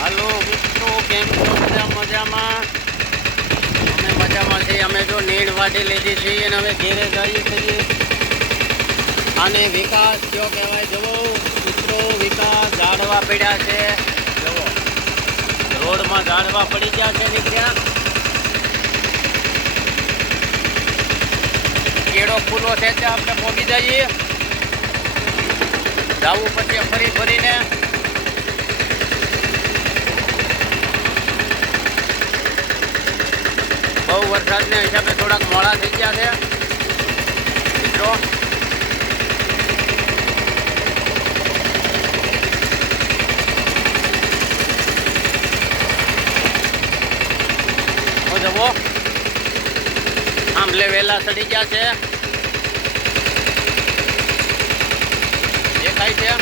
હાલો મિત્રો, કેમ છો? બધા મજામાં? અમે મજામાં છીએ. અમે જો નીણ વાટી લીધી છે અને હવે ઘેરે જઈએ છીએ. આને વિકાસ કયો કહેવાય? જવો મિત્રો, વિકાસ ઝાડવા પડ્યા છે. જવો રોડમાં ઝાડવા પડી ગયા છે. નીકળ્યા કેળો ફૂલો છે ત્યાં આપણે પહોંચી જઈએ. જવું પછી ફરી ફરીને બહુ વરસાદને હિસાબે થોડાક મોડા થઈ ગયા છે મિત્રો. જવો આંબલે વેલા સડી ગયા છે. દેખાય છે.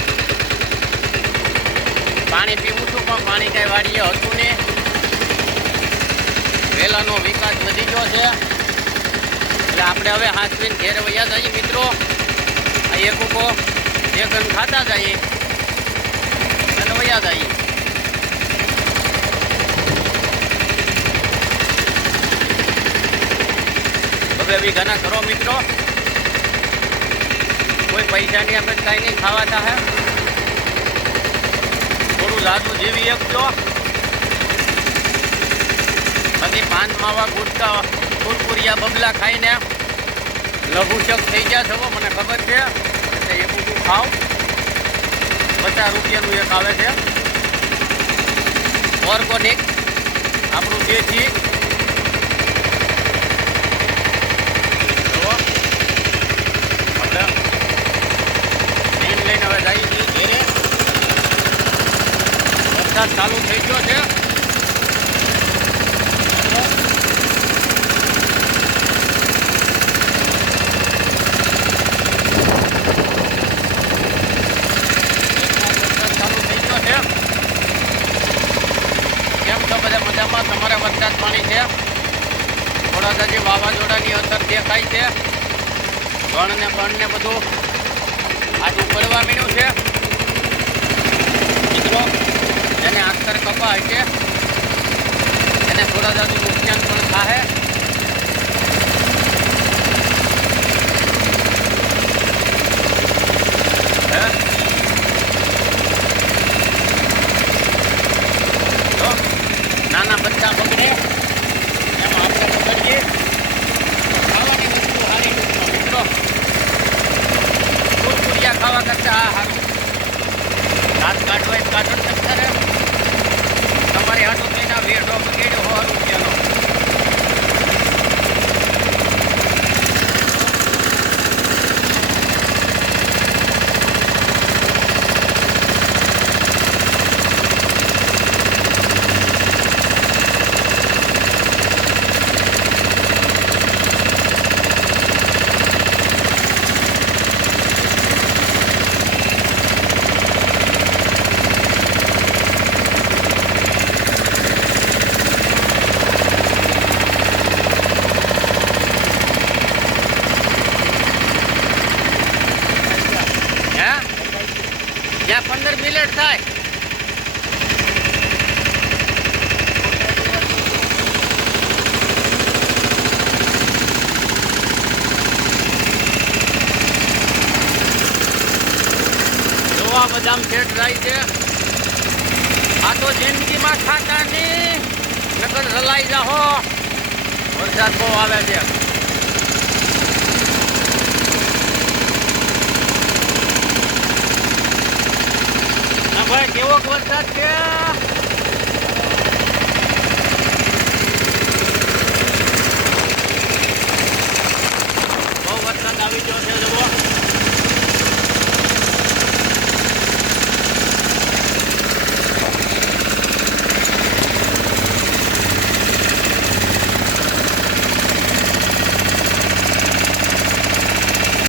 પાણી પીવું છું પણ પાણી કઈ વાડીએ હતું નહીં. વેલાનો વિકાસ વધી ગયો છે એટલે આપણે હવે હાથવીને ઘેર વયા જઈએ મિત્રો. આ એક ઉકો એક ગન ખાતા જઈએ અને વયા જઈએ. હવે બી ઘણા કરો મિત્રો. કોઈ પૈસાની આપણે કાંઈ નહીં ખાવા થાય. થોડું જાદુ જીવી એકજો. બાકી પાન માવા ગુટકા કુરકુરિયા બબલા ખાઈને લઘુચક થઈ ગયા છો મને ખબર છે. એટલે એ બધું ખાવ. 50 રૂપિયાનું એક આવે છે ઓર્ગોનિક, આપણું દેશી. આપણે નીમ લઈને હવે જઈએ છીએ ઘેરે. વરસાદ ચાલુ થઈ ગયો છે. કેમ છો બધા મજામાં? તમારે વરસાદ પાણી છે? થોડાક હજી વાવાઝોડાની અસર દેખાય છે. ગણ ને બણ ને બધું આજુ પડવા મીણ્યું છે મિત્રો. જેને આખર કપાય છે એને થોડા જાજુ નુકસાન પણ થાય. નાના બચ્ચા બગડે એમાં આપણે બગડીએ. ખાવાની વસ્તુ સારી મિત્રો. કુરકુરિયા ખાવા કરતા આ સારું. દાંત કાઢવા કાઢો શકતા રહે. તમારી હાટું થઈને વેઠો બગડ્યો 100 રૂપિયાનો. જ્યાં 15 મિનિટ થાય જોવા બદામ સેટ થાય છે. આ તો જિંદગીમાં ખાતા નહીં નકર રલાઈ જાહો. વરસાદ બહુ આવે છે. ભાઈ કેવો વરસાદ છે?